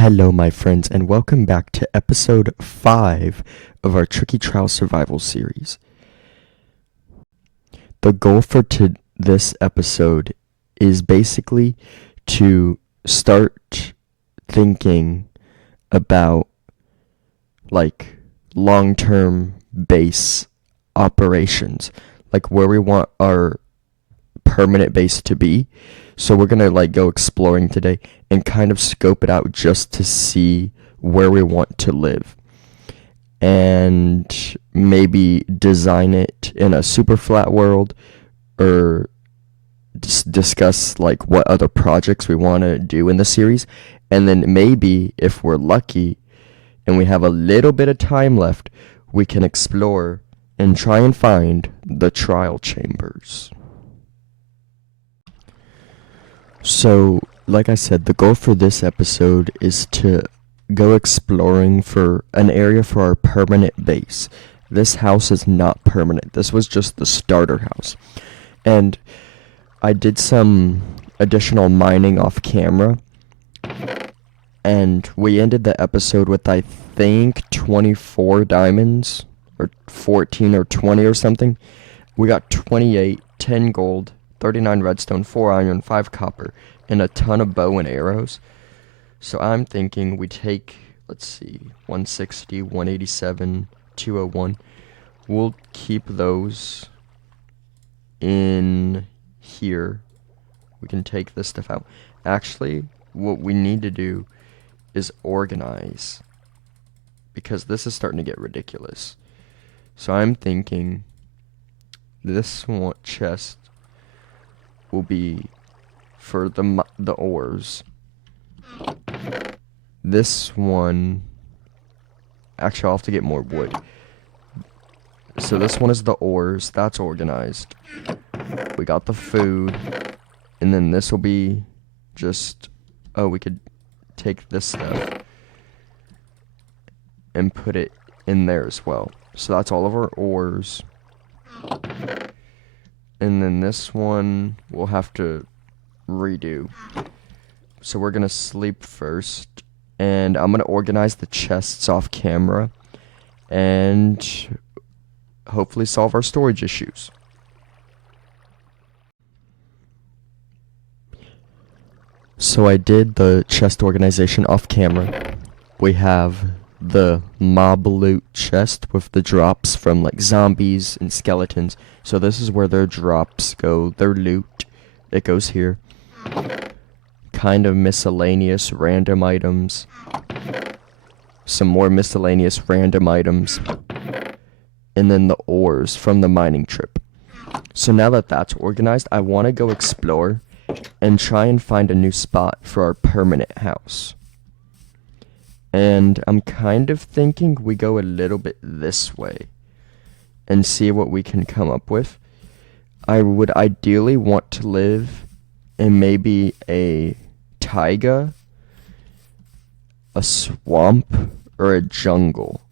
Hello, my friends, and welcome back to episode 5 of our Tricky Trial Survival series. The goal for this episode is basically to start thinking about like long-term base operations, like where we want our permanent base to be. So we're gonna go exploring today and kind of scope it out just to see where we want to live, and maybe design it in a super flat world, or discuss what other projects we want to do in the series. And then maybe if we're lucky and we have a little bit of time left, we can explore and try and find the trial chambers. So, like I said, the goal for this episode is to go exploring for an area for our permanent base. This house is not permanent. This was just the starter house. And I did some additional mining off camera, and we ended the episode with, I think, 24 diamonds, or 14 or 20 or something. We got 28, 10 gold, 39 redstone, 4 iron, 5 copper, and a ton of bow and arrows. So I'm thinking we take, let's see, 160, 187, 201. We'll keep those in here. We can take this stuff out. Actually, what we need to do is organize, because this is starting to get ridiculous. So I'm thinking this one chest will be for the ores. This one, actually I'll have to get more wood. So this one is the ores, that's organized. We got the food, and then this will be just, oh, we could take this stuff and put it in there as well. So that's all of our ores. And then this one we'll have to redo. So we're gonna sleep first, and I'm gonna organize the chests off camera and hopefully solve our storage issues. So I did the chest organization off camera. We have the mob loot chest with the drops from zombies and skeletons. So this is where their drops go, their loot. It goes here. Kind of miscellaneous random items. Some more miscellaneous random items. And then the ores from the mining trip. So now that that's organized, I want to go explore and try and find a new spot for our permanent house. And I'm kind of thinking we go a little bit this way and see what we can come up with. I would ideally want to live in maybe a taiga, a swamp, or a jungle.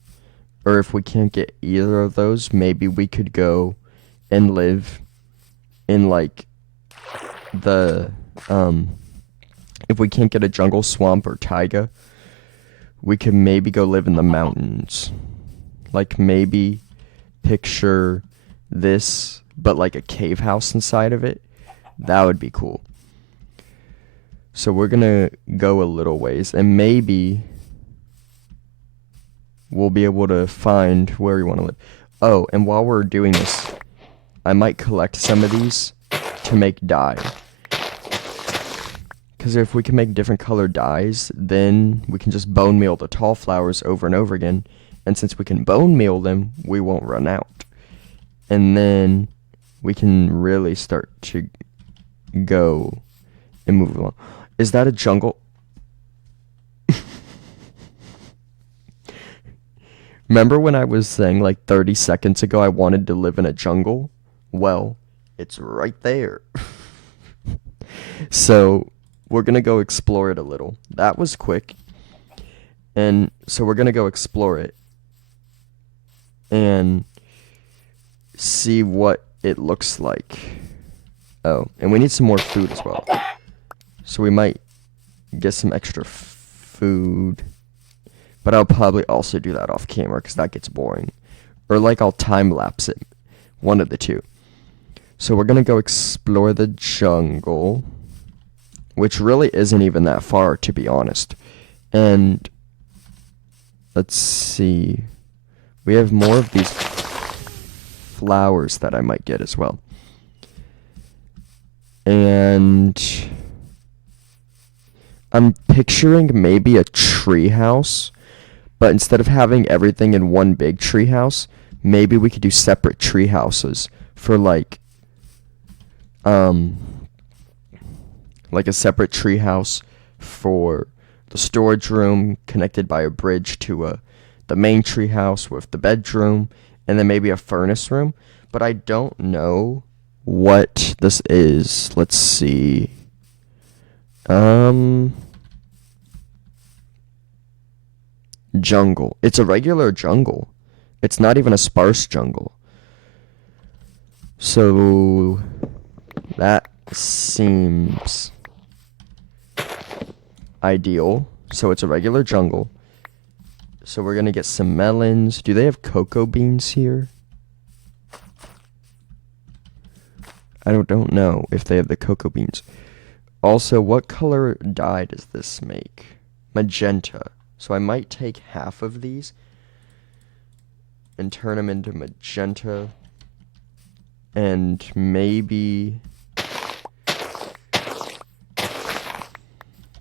Or if we can't get either of those, maybe we could go and live in if we can't get a jungle, swamp, or taiga, we could maybe go live in the mountains. Maybe picture this, but a cave house inside of it. That would be cool. So we're gonna go a little ways, and maybe we'll be able to find where we want to live. Oh, and while we're doing this, I might collect some of these to make dye. Because if we can make different colored dyes, then we can just bone meal the tall flowers over and over again. And since we can bone meal them, we won't run out. And then we can really start to go and move along. Is that a jungle? Remember when I was saying 30 seconds ago I wanted to live in a jungle? Well, it's right there. So we're gonna go explore it a little. That was quick. And so we're gonna go explore it and see what it looks like. Oh, and we need some more food as well. So we might get some extra food. But I'll probably also do that off camera because that gets boring. Or like I'll time lapse it. One of the two. So we're going to go explore the jungle. Which really isn't even that far, to be honest. And let's see. We have more of these flowers that I might get as well. And I'm picturing maybe a tree house, but instead of having everything in one big tree house, maybe we could do separate tree houses for like a separate tree house for the storage room connected by a bridge to the main tree house with the bedroom, and then maybe a furnace room. But I don't know what this is. Let's see. Jungle. It's a regular jungle. It's not even a sparse jungle. So that seems ideal. So it's a regular jungle. So we're gonna get some melons. Do they have cocoa beans here? I don't know if they have the cocoa beans. Also, what color dye does this make? Magenta. So I might take half of these and turn them into magenta. And maybe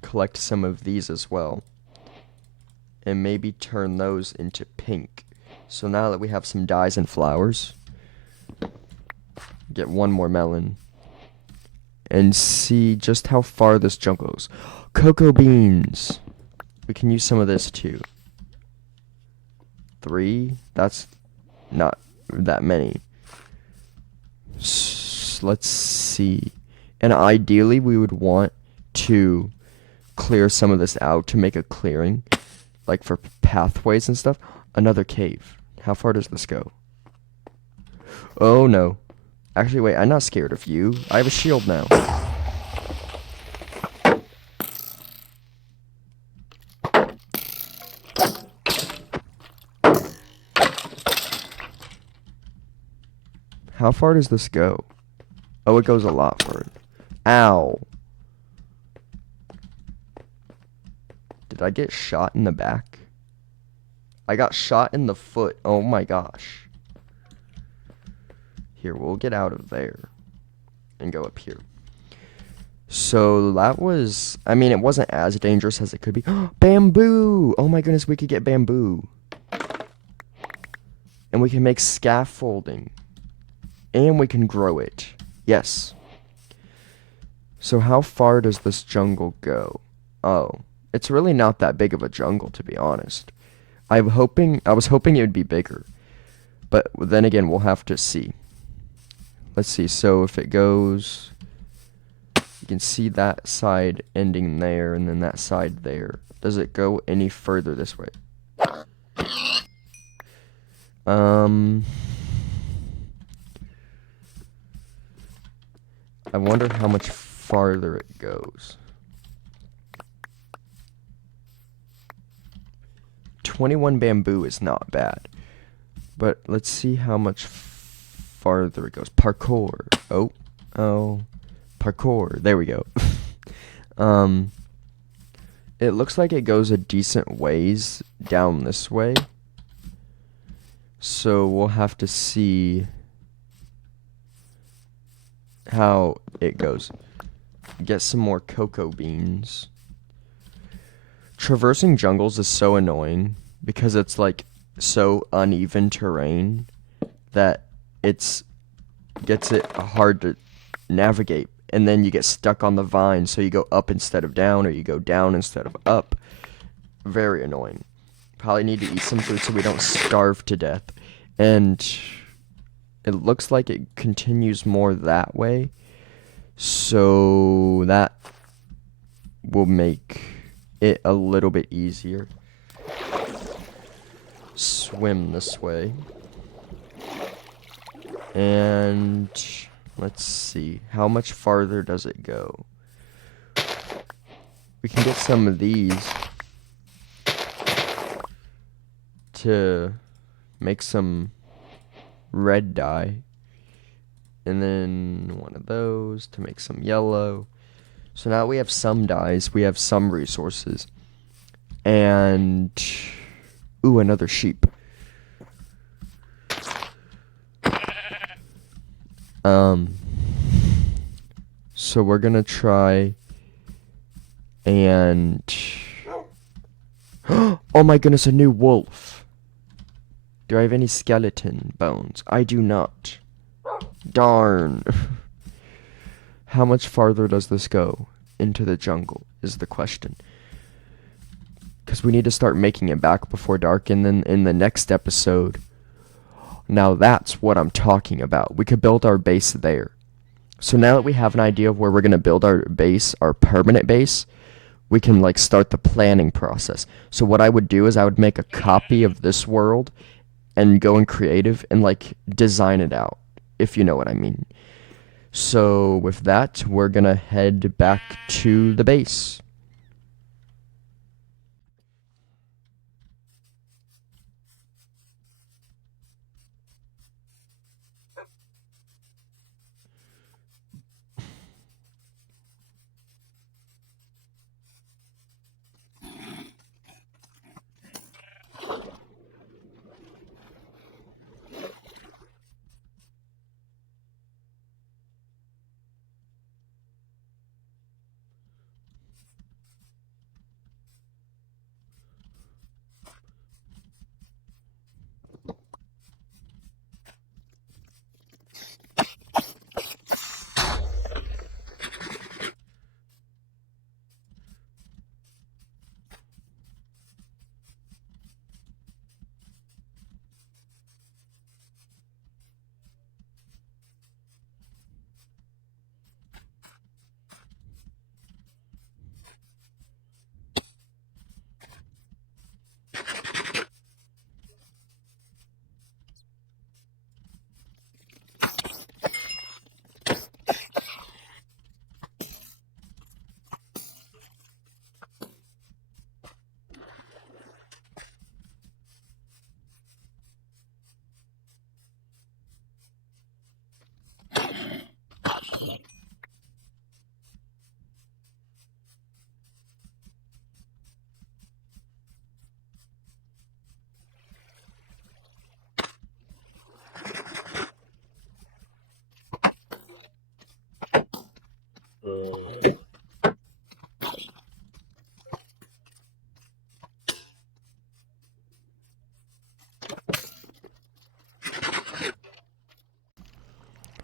collect some of these as well. And maybe turn those into pink. So now that we have some dyes and flowers, get one more melon and see just how far this jungle goes. Cocoa beans. We can use some of this too. 3. That's not that many. Let's see. And ideally we would want to clear some of this out to make a clearing, like for pathways and stuff. Another cave. How far does this go? Oh no. Actually, wait, I'm not scared of you. I have a shield now. How far does this go? Oh, it goes a lot further. Ow. Did I get shot in the back? I got shot in the foot. Oh my gosh. Here, we'll get out of there and go up here. So that was, I mean, it wasn't as dangerous as it could be. Bamboo! Oh my goodness, we could get bamboo. And we can make scaffolding. And we can grow it. Yes. So how far does this jungle go? Oh, it's really not that big of a jungle, to be honest. I was hoping it would be bigger. But then again, we'll have to see. Let's see. So if it goes, you can see that side ending there and then that side there. Does it go any further this way? I wonder how much farther it goes. 21 bamboo is not bad. But let's see how much farther it goes. Parkour. Oh. Parkour. There we go. It looks like it goes a decent ways down this way. So we'll have to see how it goes. Get some more cocoa beans. Traversing jungles is so annoying because it's like so uneven terrain that gets it hard to navigate, and then you get stuck on the vine, so you go up instead of down, or you go down instead of up. Very annoying. Probably need to eat some food so we don't starve to death. And it looks like it continues more that way, so that will make it a little bit easier. Swim this way. And let's see, how much farther does it go? We can get some of these. to make some red dye. And then one of those to make some yellow. So now we have some dyes, we have some resources. And ooh, another sheep. So we're gonna try and oh my goodness, a new wolf. Do I have any skeleton bones? I do not. Darn. How much farther does this go into the jungle is the question. Because we need to start making it back before dark, and then in the next episode, now that's what I'm talking about. We could build our base there. So now that we have an idea of where we're going to build our base, our permanent base, we can like start the planning process. So what I would do is I would make a copy of this world and go in creative and like design it out, if you know what I mean. So with that, we're gonna head back to the base.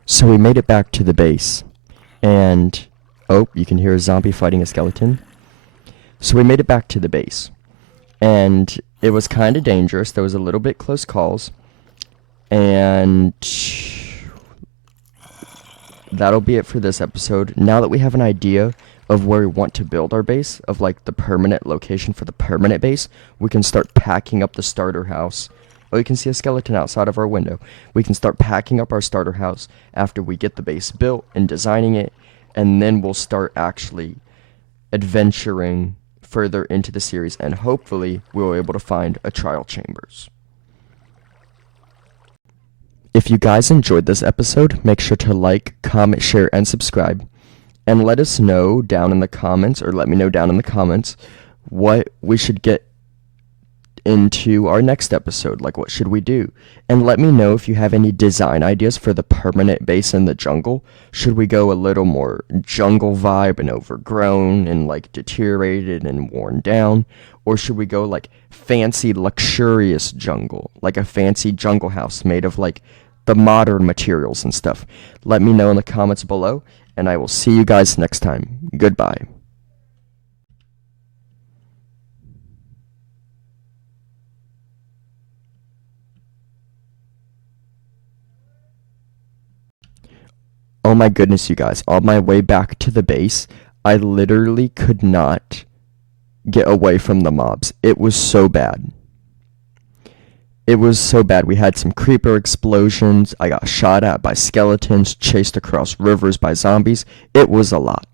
So we made it back to the base, and oh, you can hear a zombie fighting a skeleton. So we made it back to the base, and it was kind of dangerous. There was a little bit close calls, and that'll be it for this episode. Now that we have an idea of where we want to build our base, of like the permanent location for the permanent base, we can start packing up the starter house. Oh, you can see a skeleton outside of our window. We can start packing up our starter house after we get the base built and designing it, and then we'll start actually adventuring further into the series, and hopefully we'll be able to find a trial chambers. If you guys enjoyed this episode, make sure to like, comment, share, and subscribe. And let us know down in the comments, or let me know down in the comments, what we should get into our next episode. Like, what should we do? And let me know if you have any design ideas for the permanent base in the jungle. Should we go a little more jungle vibe and overgrown and like deteriorated and worn down? Or should we go like fancy, luxurious jungle, like a fancy jungle house made of like the modern materials and stuff? Let me know in the comments below, and I will see you guys next time. Goodbye. Oh my goodness, you guys, on my way back to the base, I literally could not get away from the mobs. It was so bad. It was so bad. We had some creeper explosions. I got shot at by skeletons, chased across rivers by zombies. It was a lot.